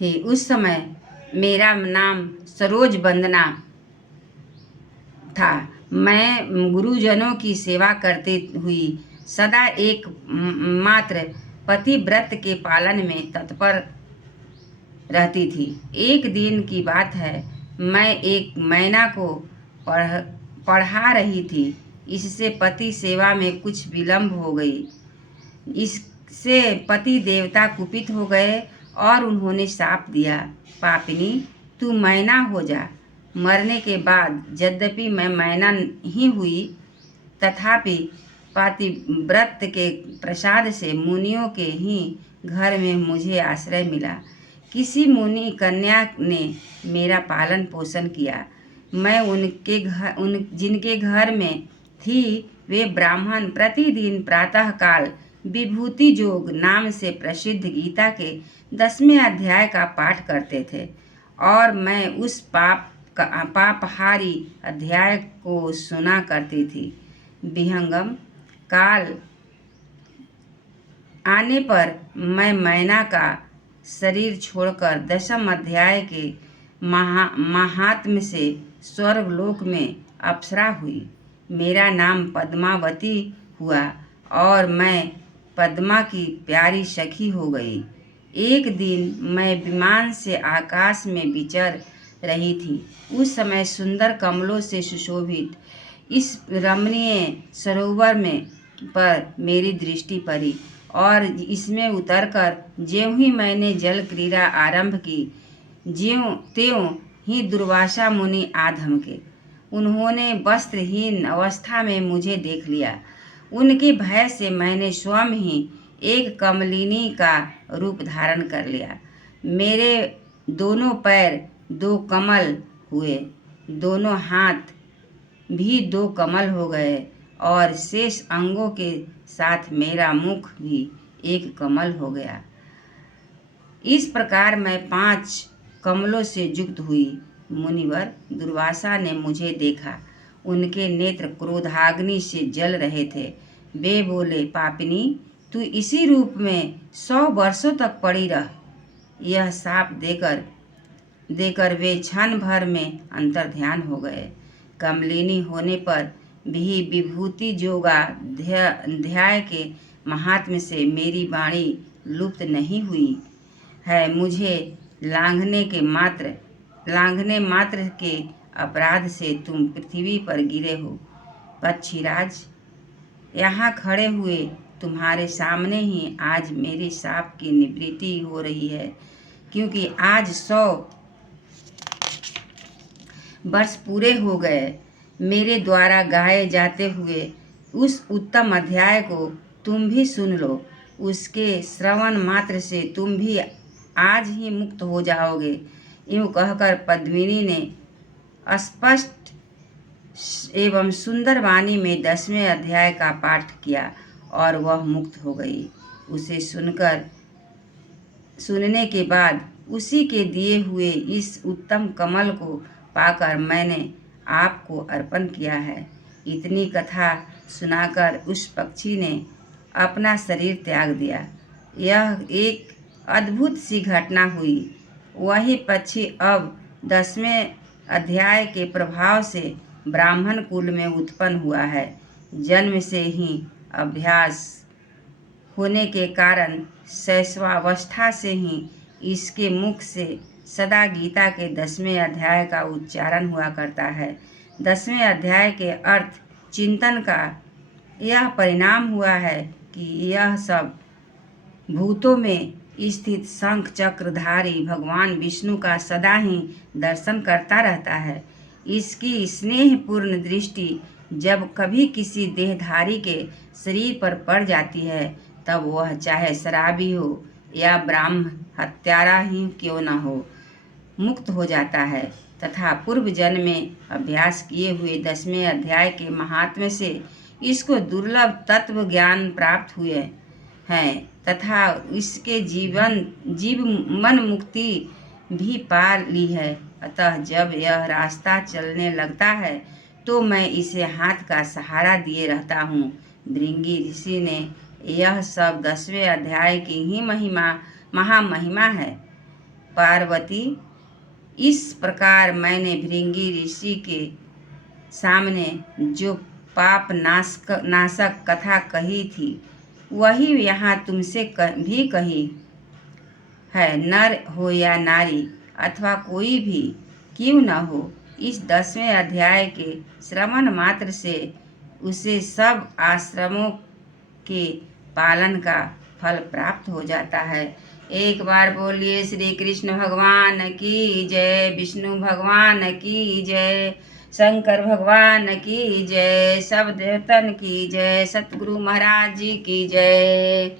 थी। उस समय मेरा नाम सरोज वंदना था। मैं गुरुजनों की सेवा करती हुई सदा एक मात्र पतिव्रत के पालन में तत्पर रहती थी। एक दिन की बात है, मैं एक मैना को पढ़ा रही थी। इससे पति सेवा में कुछ विलंब हो गई। इससे पति देवता कुपित हो गए और उन्होंने शाप दिया, पापिनी तू मैना हो जा। मरने के बाद यद्यपि मैं मैना ही हुई, तथापि पतिव्रत के प्रसाद से मुनियों के ही घर में मुझे आश्रय मिला। किसी मुनि कन्या ने मेरा पालन पोषण किया। मैं जिनके घर में थी, वे ब्राह्मण प्रतिदिन प्रातःकाल विभूति योग नाम से प्रसिद्ध गीता के 10वें अध्याय का पाठ करते थे और मैं उस पापहारी अध्याय को सुना करती थी। विहंगम काल आने पर मैं मैना का शरीर छोड़कर 10वें अध्याय के महात्म्य से स्वर्गलोक में अप्सरा हुई। मेरा नाम पद्मावती हुआ और मैं पद्मा की प्यारी सखी हो गई। एक दिन मैं विमान से आकाश में विचर रही थी। उस समय सुंदर कमलों से सुशोभित इस रमणीय सरोवर में पर मेरी दृष्टि पड़ी और इसमें उतरकर ज्यों ही मैंने जल क्रीड़ा आरंभ की, ज्यों त्यों ही दुर्वासा मुनि आ धमके। उन्होंने वस्त्रहीन अवस्था में मुझे देख लिया। उनके भय से मैंने स्वयं ही एक कमलिनी का रूप धारण कर लिया। मेरे दोनों पैर 2 कमल हुए, दोनों हाथ भी 2 कमल हो गए और शेष अंगों के साथ मेरा मुख भी एक कमल हो गया। इस प्रकार मैं 5 कमलों से युक्त हुई। मुनिवर दुर्वासा ने मुझे देखा। उनके नेत्र क्रोधाग्नि से जल रहे थे। वे बोले, पापिनी तू इसी रूप में 100 वर्षों तक पड़ी रह। यह शाप देकर वे क्षण भर में अंतर्ध्यान हो गए। कमलिनी होने पर भी विभूति योगाध्याय के महात्म्य से मेरी वाणी लुप्त नहीं हुई है। मुझे लांघने मात्र के अपराध से तुम पृथ्वी पर गिरे हो। पक्षीराज, यहाँ खड़े हुए तुम्हारे सामने ही आज मेरे शाप की निवृत्ति हो रही है, क्योंकि आज 100 वर्ष पूरे हो गए। मेरे द्वारा गाए जाते हुए उस उत्तम अध्याय को तुम भी सुन लो। उसके श्रवण मात्र से तुम भी आज ही मुक्त हो जाओगे। यूँ कहकर पद्मिनी ने स्पष्ट एवं सुंदर वाणी में 10वें अध्याय का पाठ किया और वह मुक्त हो गई। उसे सुनने के बाद उसी के दिए हुए इस उत्तम कमल को पाकर मैंने आपको अर्पण किया है। इतनी कथा सुनाकर उस पक्षी ने अपना शरीर त्याग दिया। यह एक अद्भुत सी घटना हुई। वही पक्षी अब 10वें अध्याय के प्रभाव से ब्राह्मण कुल में उत्पन्न हुआ है। जन्म से ही अभ्यास होने के कारण शैशवावस्था से ही इसके मुख से सदा गीता के 10वें अध्याय का उच्चारण हुआ करता है। 10वें अध्याय के अर्थ चिंतन का यह परिणाम हुआ है कि यह सब भूतों में स्थित शंख चक्रधारी भगवान विष्णु का सदा ही दर्शन करता रहता है। इसकी स्नेहपूर्ण दृष्टि जब कभी किसी देहधारी के शरीर पर पड़ जाती है, तब वह चाहे शराबी हो या ब्राह्म हत्यारा ही क्यों न हो, मुक्त हो जाता है तथा पूर्व जन्म में अभ्यास किए हुए 10वें अध्याय के महात्म्य से इसको दुर्लभ तत्व ज्ञान प्राप्त हुए हैं तथा इसके जीव मन मुक्ति भी पा ली है। अतः जब यह रास्ता चलने लगता है तो मैं इसे हाथ का सहारा दिए रहता हूँ। भृंगी ऋषि ने यह सब 10वें अध्याय की ही महामहिमा है। पार्वती, इस प्रकार मैंने भृंगी ऋषि के सामने जो पाप नाशक कथा कही थी वही यहाँ तुमसे भी कही है। नर हो या नारी अथवा कोई भी क्यों न हो, इस 10वें अध्याय के श्रवण मात्र से उसे सब आश्रमों के पालन का फल प्राप्त हो जाता है। एक बार बोलिए श्री कृष्ण भगवान की जय, विष्णु भगवान की जय, शंकर भगवान की जय, सब देवतन की जय, सतगुरु महाराज जी की जय।